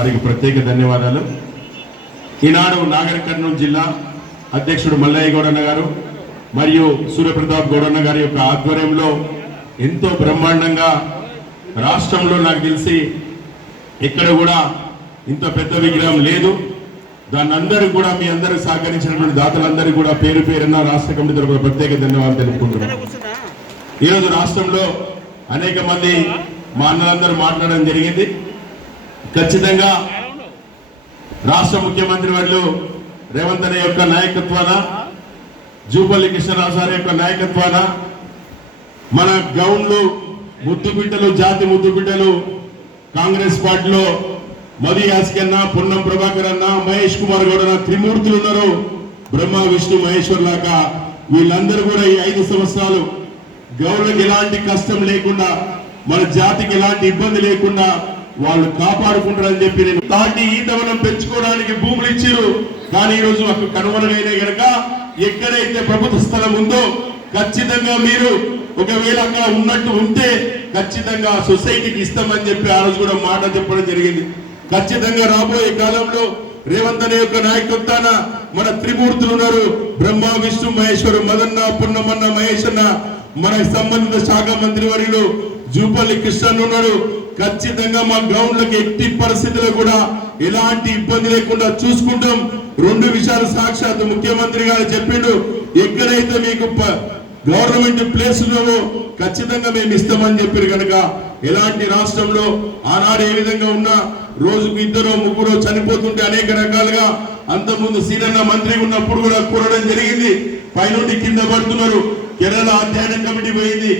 వారికి ప్రత్యేక ధన్యవాదాలు. ఈనాడు నాగర్ కర్నూలు జిల్లా అధ్యక్షుడు మల్లయ్య గౌడన్న గారు మరియు సూర్యప్రతాప్ గౌడన్న గారి యొక్క ఆధ్వర్యంలో ఎంతో బ్రహ్మాండంగా రాష్ట్రంలో నాకు తెలిసి ఎక్కడ కూడా ఇంత పెద్ద విగ్రహం లేదు. దాన్ని అందరికీ కూడా మీ అందరూ సహకరించినటువంటి దాతలందరికీ కూడా పేరు పేరున్న రాష్ట్ర కమిటీ తరపున ప్రత్యేక ధన్యవాదాలు తెలుపుకుంటున్నాను. ఈరోజు రాష్ట్రంలో అనేక మంది మా అన్నలందరూ మాట్లాడడం జరిగింది. ఖచ్చితంగా రాష్ట్ర ముఖ్యమంత్రి వర్యులు రేవంత్ అనే యొక్క నాయకత్వాన, జూపల్లి కృష్ణరాజు గారి యొక్క నాయకత్వాన మన గౌన్లు ముద్దుబిడ్డలు, జాతి ముద్దుబిడ్డలు కాంగ్రెస్ పార్టీలో మధు యాస్కి అన్న, పొన్నం ప్రభాకర్ అన్న, మహేష్ కుమార్ గౌడ్ అన్న త్రిమూర్తులు ఉన్నారు. బ్రహ్మ విష్ణు మహేశ్వర్ లాగా వీళ్ళందరూ కూడా ఈ 5 సంవత్సరాలు గౌడ్లకు ఎలాంటి కష్టం లేకుండా, మన జాతికి ఎలాంటి ఇబ్బంది లేకుండా వాళ్ళు కాపాడుకుంటారని చెప్పి నేను తాటి ఈతవనం పెంచుకోవడానికి భూములు ఇచ్చారు. కానీ ఈ రోజు అక్కడ కనుమరుగైన గనక ఎక్కడైతే ప్రభుత్వ స్థలం ఉందో ఖచ్చితంగా మీరు ఒకవేళ అక్కడ ఉన్నట్టు ఉంటే ఖచ్చితంగా సొసైటీకి ఇస్తామని చెప్పి ఆ రోజు కూడా మాట చెప్పడం జరిగింది. ఖచ్చితంగా రాబోయే కాలంలో రేవంత్ అనే యొక్క నాయకత్వాన మన త్రిమూర్తులు ఉన్నారు. బ్రహ్మ విష్ణు మహేశ్వరు, మదన్న, పున్నమన్న, మహేష్ అన్న, మన సంబంధిత శాఖ మంత్రి వర్యులు జూపల్లి కృష్ణన్ ఉన్నారు. ఖచ్చితంగా మా గ్రౌండ్లకు ఎట్టి పరిస్థితుల్లో కూడా ఎలాంటి ఇబ్బంది లేకుండా చూసుకుంటాం. 2 విషయాలు సాక్షాత్ ముఖ్యమంత్రి గారు చెప్పిండు. ఎక్కడైతే మీకు గవర్నమెంట్ ప్లేస్ ఉన్నావో ఖచ్చితంగా మేము ఇస్తామని చెప్పారు. కనుక ఎలాంటి రాష్ట్రంలో ఆనాడు ఏ విధంగా ఉన్నా రోజుకు 2 3 చనిపోతుంటే అనేక రకాలుగా అంతకుముందు సీనన్న మంత్రి ఉన్నప్పుడు కూడా కూరడం జరిగింది. పైనుండి కింద పడుతున్నారు. కేరళ అధ్యయన కమిటీ పోయింది,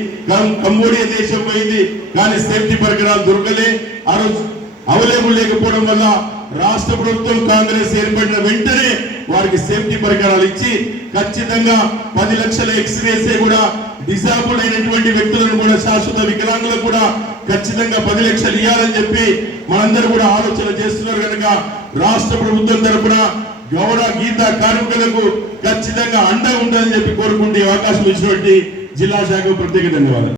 కంబోడియా దేశం పోయింది, కానీ సేఫ్టీ పరికరాలు దొరకలే. ఆ రోజు అవైలబుల్ లేకపోవడం వల్ల రాష్ట్ర ప్రభుత్వం కాంగ్రెస్ ఏర్పడిన వెంటనే వారికి సేఫ్టీ పరికరాలు ఇచ్చి ఖచ్చితంగా 10 లక్షల ఎక్స్రేసే కూడా డిజాబుల్ అయినటువంటి వ్యక్తులను కూడా, శాశ్వత వికలాంగులకు కూడా ఖచ్చితంగా 10 లక్షలు ఇవ్వాలని చెప్పి మనందరూ కూడా ఆలోచన చేస్తున్నారు. కనుక రాష్ట్ర ప్రభుత్వం తరఫున గౌడ గీత కార్మికులకు ఖచ్చితంగా అండగా ఉండాలని చెప్పి కోరుకుంటే అవకాశం ఇచ్చినటువంటి జిల్లా శాఖకు ప్రత్యేక ధన్యవాదాలు.